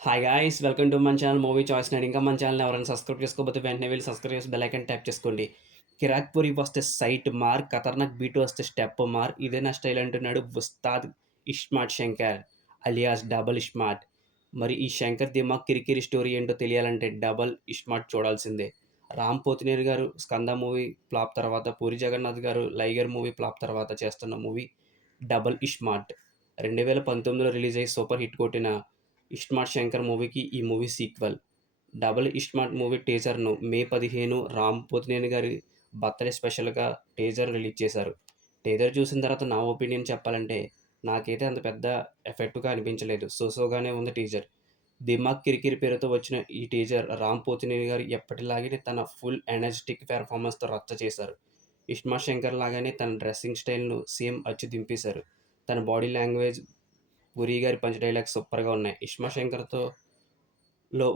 Hi guys! Welcome to మన channel movie choice. నేను ఇంకా మన ఛానల్‌ని ఎవరైనా సబ్స్క్రైబ్ చేసుకోకపోతే వెంటనే వెళ్లి సబ్స్క్రైబ్ చేసి బెల్ ఐకాన్ ట్యాప్ చేసుకోండి. 'కిరాక్‌పురి' వస్తే సైట్ మార్, 'ఖతర్నాక్ బీటు' వస్తే స్టెప్ మార్. ఇదే నా స్టైల్ అంటున్నాడు ఉస్తాద్ ఇస్మార్ట్ శంకర్ అలియాస్ డబుల్ ఇస్మార్ట్. మరి ఈ శంకర్ దిమాక్ కిరికిరి స్టోరీ ఏంటో తెలియాలంటే డబుల్ ఇస్మార్ట్ చూడాల్సిందే. రామ్ పోతినేని గారు 'స్కంద' మూవీ ఫ్లాప్ తర్వాత, పూరి జగన్నాథ్ గారు 'లైగర్' మూవీ ఫ్లాప్ తర్వాత చేస్తున్న మూవీ డబుల్ ఇస్మార్ట్. 2019లో రిలీజ్ అయ్యి సూపర్ హిట్ కొట్టిన 'ఇస్మార్ట్ శంకర్' మూవీకి ఈ movie sequel. Double ismart movie టీజర్‌ను మే 15 రామ్ పోతినేని గారి బర్త్‌డే స్పెషల్‌గా టీజర్ రిలీజ్ చేశారు. టీజర్ చూసిన తర్వాత నా ఒపీనియన్ చెప్పాలంటే నాకైతే అంత పెద్ద ఎఫెక్ట్‌గా అనిపించలేదు. సోగానే ఉంది టీజర్. 'దిమాక్ కిరికిరి' పేరుతో వచ్చిన ఈ టీజర్ రామ్ పోతినేని గారు ఎప్పటిలాగానే తన ఫుల్ ఎనర్జిటిక్ పెర్ఫార్మన్స్‌తో రచ్చ చేశారు. ఇస్మార్ట్ శంకర్ లాగానే తన డ్రెస్సింగ్ స్టైల్‌ను సేమ్ అచ్చు దింపేశారు. తన బాడీ లాంగ్వేజ్, పూరి గారి పంచ్ డైలాగ్స్ సూపర్‌గా ఉన్నాయి. ఇస్మార్ట్ శంకర్‌తో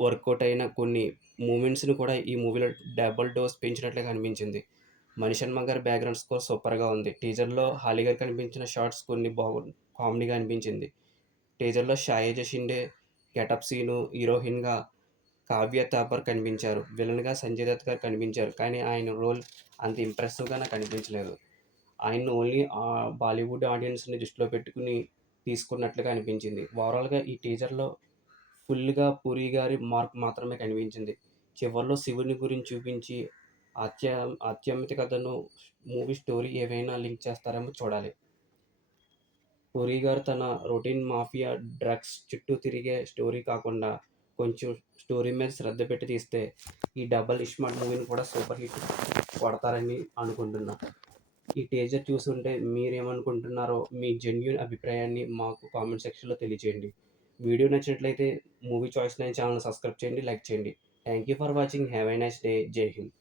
వర్కౌట్ అయిన కొన్ని మూమెంట్స్‌ని కూడా ఈ మూవీలో డబుల్ డోస్ పెంచినట్లుగా అనిపించింది. మణిశర్మ గారి బ్యాక్‌గ్రౌండ్ స్కోర్ సూపర్‌గా ఉంది. టీజర్‌లో హాలి గారు కనిపించిన షాట్స్ కొన్ని కామెడీగా అనిపించింది. టీజర్‌లో షాయేజా షిండే గెటప్ సీను, హీరోయిన్‌గా కావ్య థాపర్ కనిపించారు. విలన్‌గా సంజయ్ దత్ గారు కనిపించారు. కానీ ఆయన రోల్ అంత ఇంప్రెసివ్‌గా నాకు అనిపించలేదు. ఆయన్ని ఓన్లీ బాలీవుడ్ ఆడియన్స్‌ని దృష్టిలో పెట్టుకొని తీసుకున్నట్లుగా అనిపించింది. ఓవరాల్‌గా ఈ టీజర్‌లో ఫుల్‌గా పూరి గారి మార్క్ మాత్రమే కనిపించింది. చివర్లో శివుని గురించి చూపించి ఆధ్య ఆధ్యాత్మికతను మూవీ స్టోరీ ఏవైనా లింక్ చేస్తారేమో చూడాలి. పూరి గారు తన రొటీన్ మాఫియా, డ్రగ్స్ చుట్టూ తిరిగే స్టోరీ కాకుండా కొంచెం స్టోరీ మీద శ్రద్ధ పెట్టి తీస్తే ఈ డబుల్ ఇస్మార్ట్ మూవీని కూడా సూపర్ హిట్ కొడతారని అనుకుంటున్నా. ఈ టీజర్ చూసుంటే మీరేమనుకుంటున్నారో మీ జెన్యూన్ అభిప్రాయాన్ని మాకు కామెంట్ సెక్షన్‌లో తెలియచేయండి. వీడియో నచ్చినట్లయితే మూవీ చాయిస్ 9 ఛానెల్‌ని సబ్స్క్రైబ్ చేయండి, లైక్ చేయండి. Thank you for watching. Have a nice day. జై హింద్.